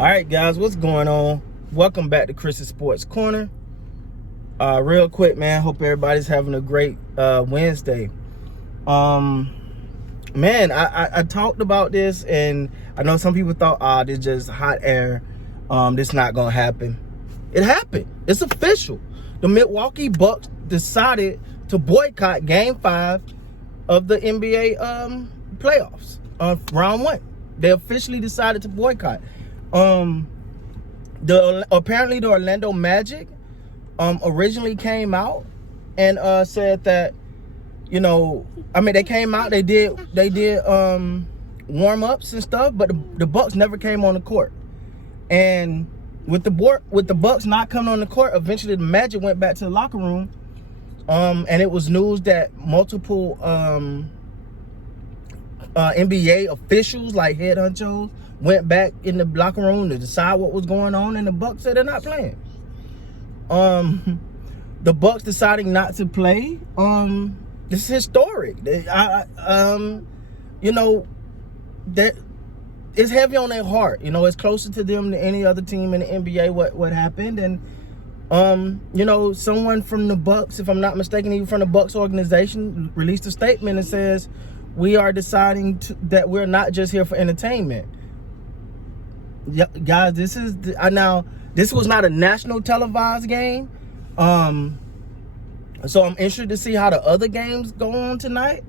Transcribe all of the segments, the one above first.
All right, guys, what's going on? Welcome back to Chris's Sports Corner. Real quick, man, hope everybody's having a great Wednesday. Man, I talked about this, and I know some people thought, this is just hot air. This not gonna happen. It happened. It's official. The Milwaukee Bucks decided to boycott Game 5 of the NBA playoffs, round 1. They officially decided to boycott. Apparently the Orlando Magic originally came out and said that, they came out, they did warm-ups and stuff, but the Bucks never came on the court. And with the Bucks not coming on the court, eventually the Magic went back to the locker room, and it was news that multiple NBA officials, like head honchos, went back in the locker room to decide what was going on, and the Bucks said they're not playing. The Bucks deciding not to play, this is historic. That it's heavy on their heart. It's closer to them than any other team in the NBA what happened. And someone from the Bucks, if I'm not mistaken, even from the Bucks organization, released a statement and says, we are deciding that we're not just here for entertainment. Yeah, guys, this was not a national televised game, so I'm interested to see how the other games go on tonight.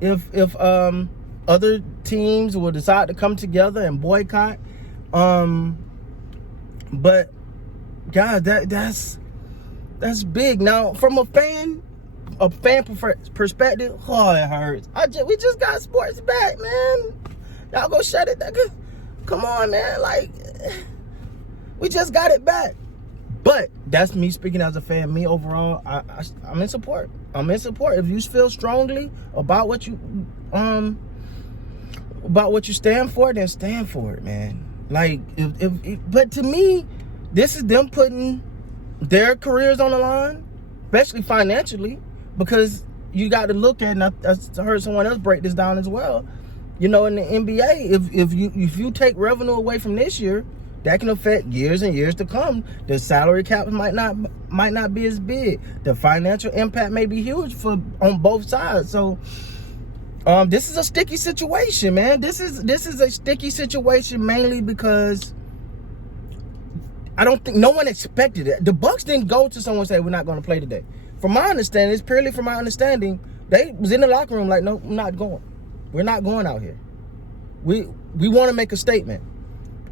If other teams will decide to come together and boycott, but guys, that's big. Now, from a fan perspective, it hurts. We just got sports back, man. Y'all go shut it down. Come on, man. We just got it back. But that's me speaking as a fan. Me overall, I'm in support. If you feel strongly about what you stand for, then stand for it, man. But to me, this is them putting their careers on the line, especially financially, because you got to look at, and I heard someone else break this down as well. In the NBA, if you take revenue away from this year, that can affect years and years to come. The salary cap might not be as big. The financial impact may be huge on both sides. So this is a sticky situation, man. This is a sticky situation mainly because I don't think no one expected it. The Bucks didn't go to someone and say, we're not going to play today. From my understanding, it's purely from my understanding, they was in the locker room like, no, I'm not going. We're not going out here. We want to make a statement.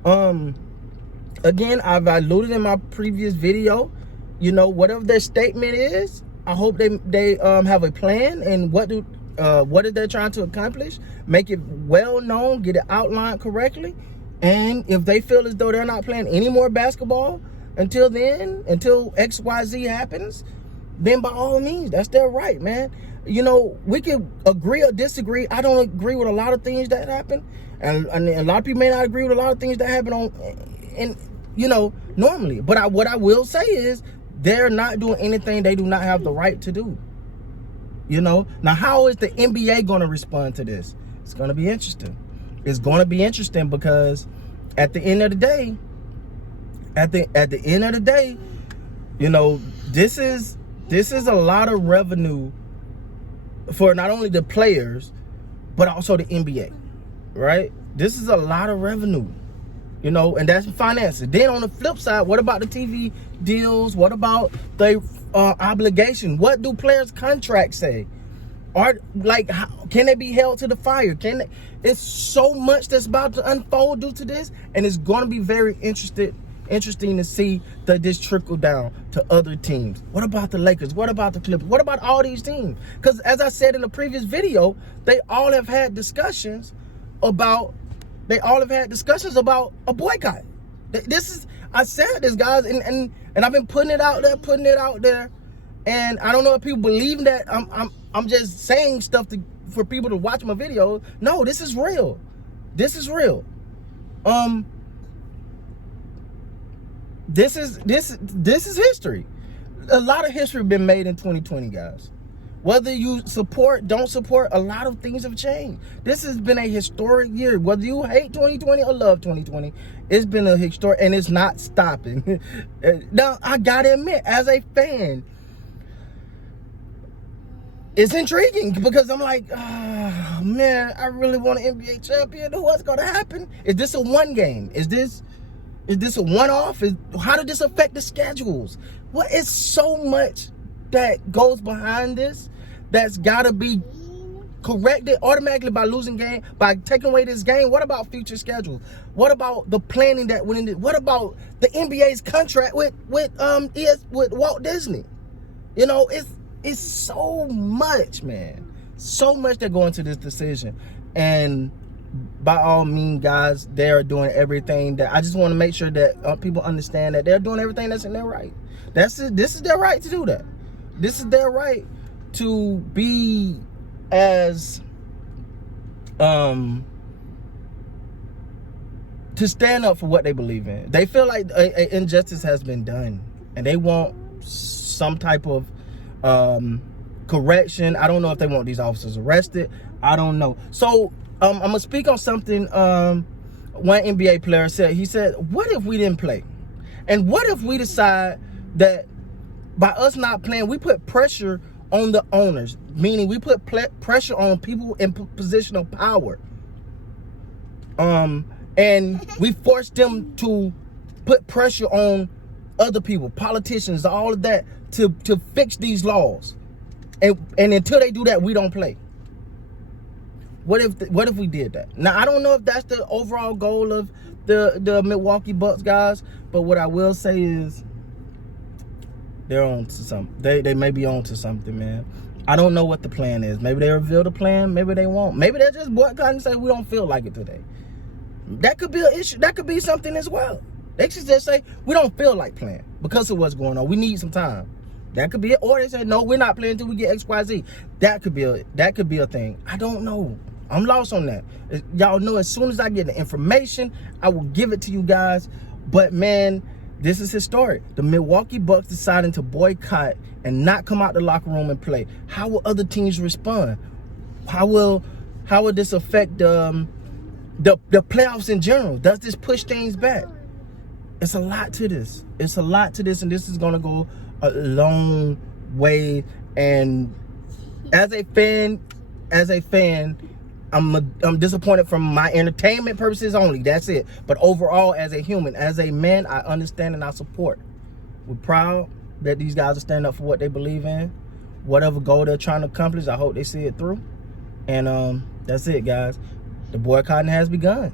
Again, I've alluded in my previous video, whatever their statement is, I hope they have a plan, and what are they trying to accomplish? Make it well known, get it outlined correctly. And if they feel as though they're not playing any more basketball until XYZ happens, then by all means, that's their right, man. We can agree or disagree. I don't agree with a lot of things that happen, and a lot of people may not agree with a lot of things that happen normally. But what I will say is they're not doing anything they do not have the right to do. Now, how is the NBA going to respond to this? It's going to be interesting. It's going to be interesting because at the end of the day, this is a lot of revenue for not only the players, but also the NBA, right? This is a lot of revenue, and that's finances. Then on the flip side, what about the TV deals? What about the obligation? What do players' contracts say? Can they be held to the fire? It's so much that's about to unfold due to this, and it's going to be very interesting to see this trickle down to other teams. What about the Lakers? What about the Clippers? What about all these teams? Because as I said in the previous video, they all have had discussions about a boycott. I said this, guys, and I've been putting it out there, and I don't know if people believe that I'm just saying stuff for people to watch my videos. No, this is real. This is real. This is history. A lot of history been made in 2020, guys. Whether you support, don't support, a lot of things have changed. This has been a historic year. Whether you hate 2020 or love 2020, it's been a historic, and it's not stopping. Now, I gotta admit, as a fan, it's intriguing because I'm like, oh, man, I really want an NBA champion. What's gonna happen? Is this a one game? Is this a one-off? How did this affect the schedules? What is so much that goes behind this that's got to be corrected automatically by losing game, by taking away this game? What about future schedules? What about the planning that went into it? What about the NBA's contract with Walt Disney? You know, it's so much, man. So much that go into this decision. And by all means, guys, they are doing everything that I just want to make sure that people understand that they're doing everything that's in their right. This is their right to do that. This is their right to be as to stand up for what they believe in. They feel like a injustice has been done, and they want some type of correction. I don't know if they want these officers arrested. I don't know. So I'm gonna speak on something one NBA player said. He said, what if we didn't play? And what if we decide that by us not playing, we put pressure on the owners, meaning we put pressure on people in position of power, and we force them to put pressure on other people, politicians, all of that, to fix these laws, and until they do that, we don't play. What if we did that? Now, I don't know if that's the overall goal of the Milwaukee Bucks, guys, but what I will say is they're on to something. They may be on to something, man. I don't know what the plan is. Maybe they reveal the plan. Maybe they won't. Maybe they're just boycotting and say we don't feel like it today. That could be an issue. That could be something as well. They should just say we don't feel like playing because of what's going on. We need some time. That could be it. Or they say no, we're not playing until we get XYZ. That could be a thing. I don't know. I'm lost on that. Y'all know as soon as I get the information, I will give it to you guys. But man, this is historic. The Milwaukee Bucks deciding to boycott and not come out the locker room and play. How will other teams respond? How will this affect the playoffs in general? Does this push things back? It's a lot to this. It's a lot to this, and this is gonna go a long way. And as a fan, I'm disappointed from my entertainment purposes only. That's it. But overall, as a human, as a man, I understand and I support. We're proud that these guys are standing up for what they believe in. Whatever goal they're trying to accomplish, I hope they see it through. And that's it, guys. The boycotting has begun.